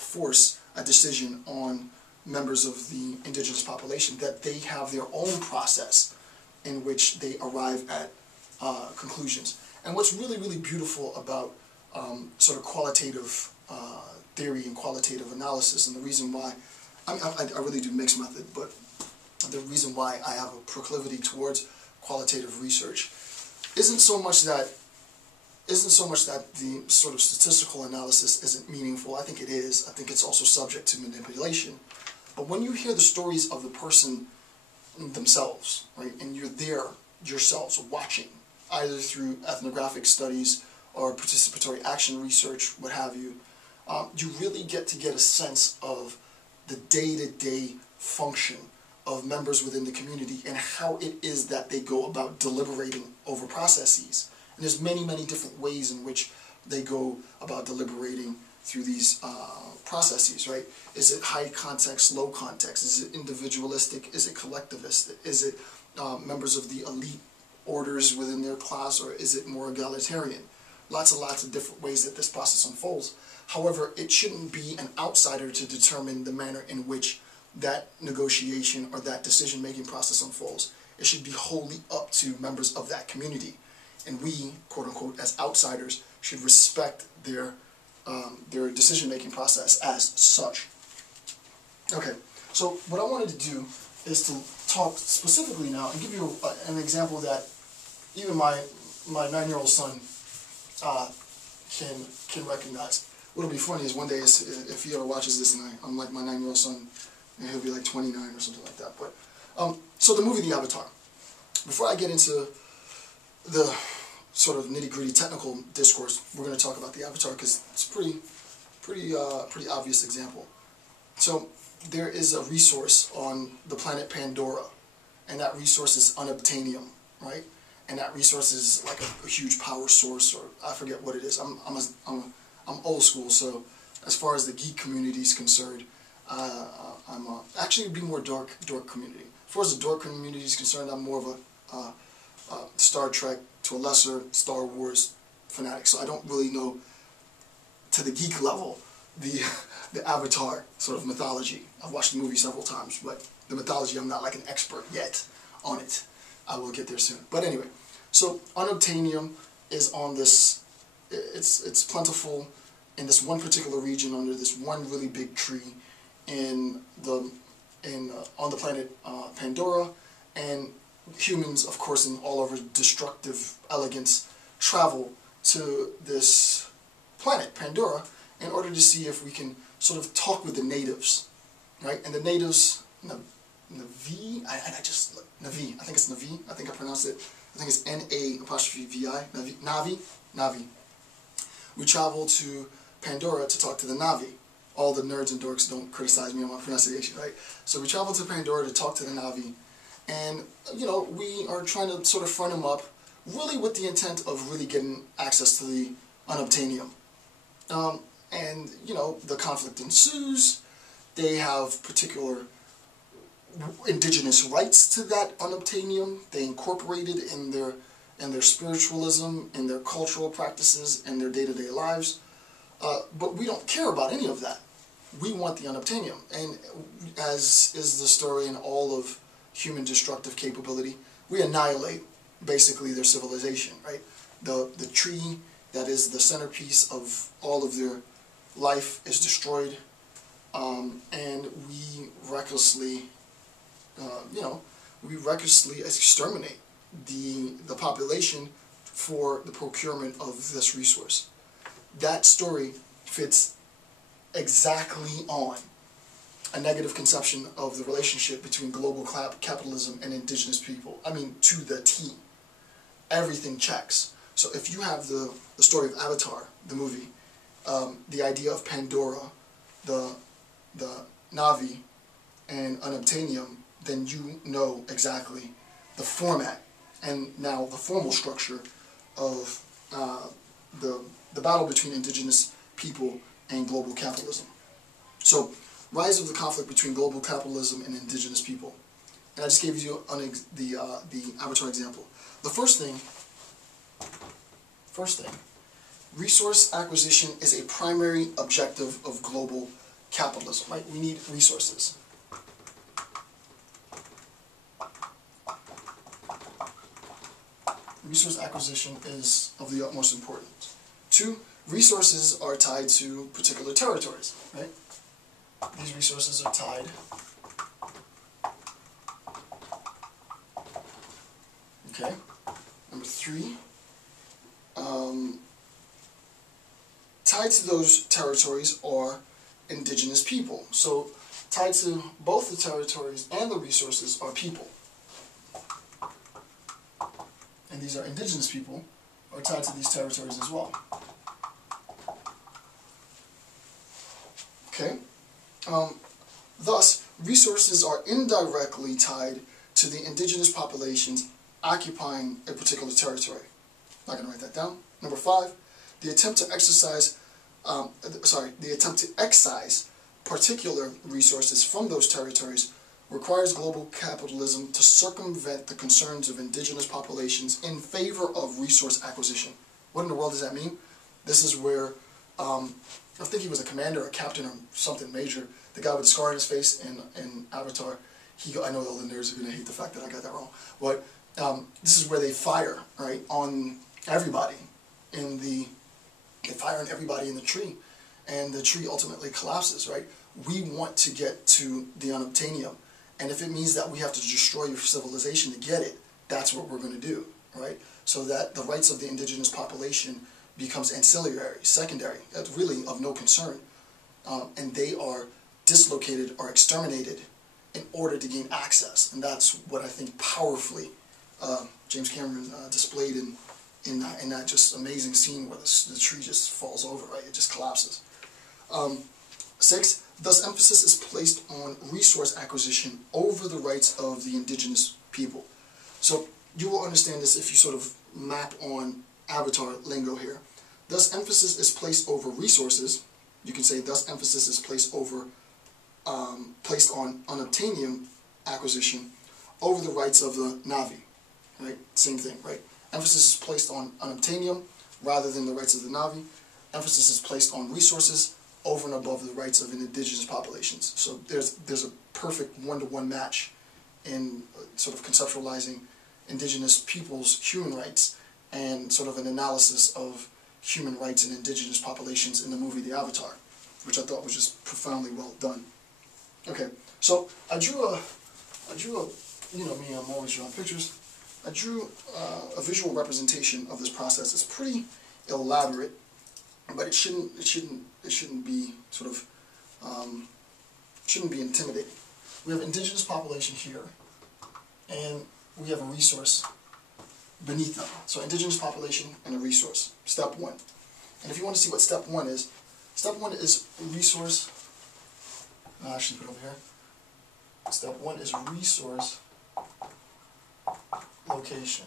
force a decision on members of the indigenous population, that they have their own process in which they arrive at conclusions. And what's really, really beautiful about sort of qualitative theory and qualitative analysis, and the reason why, I really do mixed method, but the reason why I have a proclivity towards qualitative research isn't so much that the sort of statistical analysis isn't meaningful. I think it is. I think it's also subject to manipulation. But when you hear the stories of the person themselves, right, and you're there yourselves watching, either through ethnographic studies or participatory action research, what have you, you really get a sense of the day-to-day function of members within the community and how it is that they go about deliberating over processes. And there's many, many different ways in which they go about deliberating through these processes, right? Is it high context, low context? Is it individualistic? Is it collectivistic? Is it members of the elite orders within their class, or is it more egalitarian? Lots and lots of different ways that this process unfolds. However, it shouldn't be an outsider to determine the manner in which that negotiation or that decision-making process unfolds. It should be wholly up to members of that community. And we, quote-unquote, as outsiders, should respect their decision-making process as such. Okay, so what I wanted to do is to talk specifically now and give you an example that even my 9-year-old son can recognize. What'll be funny is one day, if he ever watches this and I'm like my 9-year-old son, and he'll be like 29 or something like that. But so the movie The Avatar. Before I get into the sort of nitty-gritty technical discourse, we're going to talk about The Avatar because it's a pretty obvious example. So there is a resource on the planet Pandora, and that resource is unobtainium, right? And that resource is like a huge power source, or I forget what it is. I'm old school, so as far as the geek community is concerned, I'm actually be more dork community. As far as the dork community is concerned, I'm more of a Star Trek, to a lesser Star Wars fanatic. So I don't really know to the geek level the Avatar sort of mythology. I've watched the movie several times, but the mythology, I'm not like an expert yet on it. I will get there soon. But anyway, so unobtainium is on this. It's plentiful in this one particular region under this one really big tree on the planet Pandora, and humans, of course, in all of our destructive elegance, travel to this planet Pandora in order to see if we can sort of talk with the natives, right? And the natives, Navi, I think it's Navi. I think I pronounced it. I think it's N-A-apostrophe-V-I. Navi. We travel to Pandora to talk to the Navi. All the nerds and dorks don't criticize me on my pronunciation, right? So we travel to Pandora to talk to the Navi, and we are trying to sort of front them up, really with the intent of really getting access to the unobtainium. And the conflict ensues. They have particular indigenous rights to that unobtainium. They incorporate it in their spiritualism, in their cultural practices, in their day-to-day lives. But we don't care about any of that. We want the unobtainium. And as is the story in all of human destructive capability, we annihilate basically their civilization, right? The tree that is the centerpiece of all of their life is destroyed, and we recklessly exterminate the population for the procurement of this resource. That story fits exactly on a negative conception of the relationship between global capitalism and indigenous people. I mean, to the T. Everything checks. So if you have the story of Avatar, the movie, the idea of Pandora, the Navi, and unobtainium, then you know exactly the format and now the formal structure of the battle between indigenous people and global capitalism. So, rise of the conflict between global capitalism and indigenous people. And I just gave you the Avatar example. The first thing, resource acquisition is a primary objective of global capitalism, right? We need resources. Resource acquisition is of the utmost importance. 2, resources are tied to particular territories, right? These resources are tied okay. Number 3, tied to those territories are indigenous people. So tied to both the territories and the resources are people. And these are indigenous people are tied to these territories as well. Okay? Thus, resources are indirectly tied to the indigenous populations occupying a particular territory. I'm not going to write that down. Number 5, the attempt to excise particular resources from those territories requires global capitalism to circumvent the concerns of indigenous populations in favor of resource acquisition. What in the world does that mean? This is where, I think he was a commander, a captain, or something major, the guy with the scar on his face in Avatar. I know all the nerds are going to hate the fact that I got that wrong, but this is where they fire, right, on everybody they fire on everybody in the tree, and the tree ultimately collapses, right? We want to get to the unobtainium, and if it means that we have to destroy your civilization to get it, that's what we're going to do, right? So that the rights of the indigenous population becomes ancillary, secondary, that's really of no concern, and they are dislocated or exterminated in order to gain access, and that's what I think powerfully James Cameron displayed in that just amazing scene where the tree just falls over, right? It just collapses. 6, thus emphasis is placed on resource acquisition over the rights of the indigenous people. So you will understand this if you sort of map on Avatar lingo here. Thus emphasis is placed over resources. You can say thus emphasis is placed on unobtainium acquisition over the rights of the Na'vi. Right? Same thing, right? Emphasis is placed on unobtainium rather than the rights of the Na'vi. Emphasis is placed on resources over and above the rights of indigenous populations. So there's a perfect one-to-one match in sort of conceptualizing indigenous people's human rights and sort of an analysis of human rights in indigenous populations in the movie The Avatar, which I thought was just profoundly well done. Okay, so I drew a, you know me, I'm always drawing pictures. I drew a visual representation of this process. It's pretty elaborate, but it shouldn't be sort of shouldn't be intimidating. We have indigenous population here, and we have a resource beneath them. So indigenous population and a resource. Step 1. And if you want to see what step 1 is resource. No, actually put it over here. Step 1 is resource location.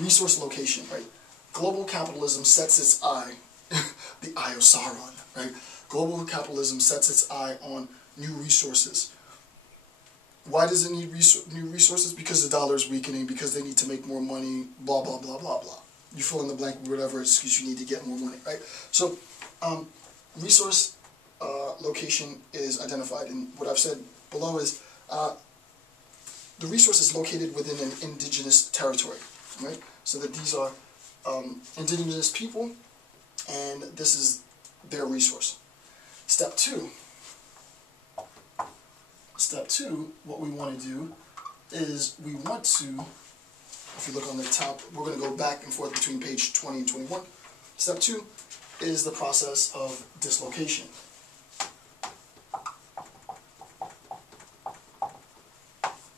Resource location, right? Global capitalism sets its eye, the eye of Sauron, right? Global capitalism sets its eye on new resources. Why does it need new resources? Because the dollar is weakening, because they need to make more money, blah, blah, blah, blah, blah. You fill in the blank with whatever excuse you need to get more money, right? So, resource location is identified, and what I've said below is the resource is located within an indigenous territory, right? So that these are indigenous people, and this is their resource. Step 2, what we want to do is we want to, if you look on the top, we're going to go back and forth between page 20 and 21. Step 2 is the process of dislocation.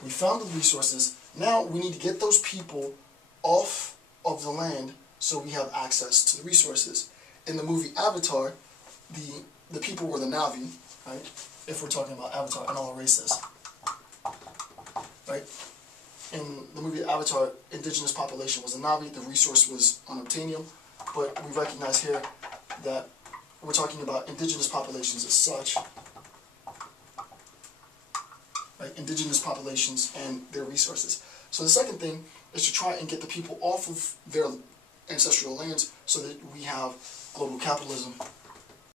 We found the resources. Now we need to get those people off of the land so we have access to the resources. In the movie Avatar, the people were the Na'vi, right? If we're talking about Avatar and all races, right? In the movie Avatar, indigenous population was the Na'vi, the resource was unobtainium, but we recognize here that we're talking about indigenous populations as such, right? Indigenous populations and their resources. So the second thing is to try and get the people off of their ancestral lands so that we have global capitalism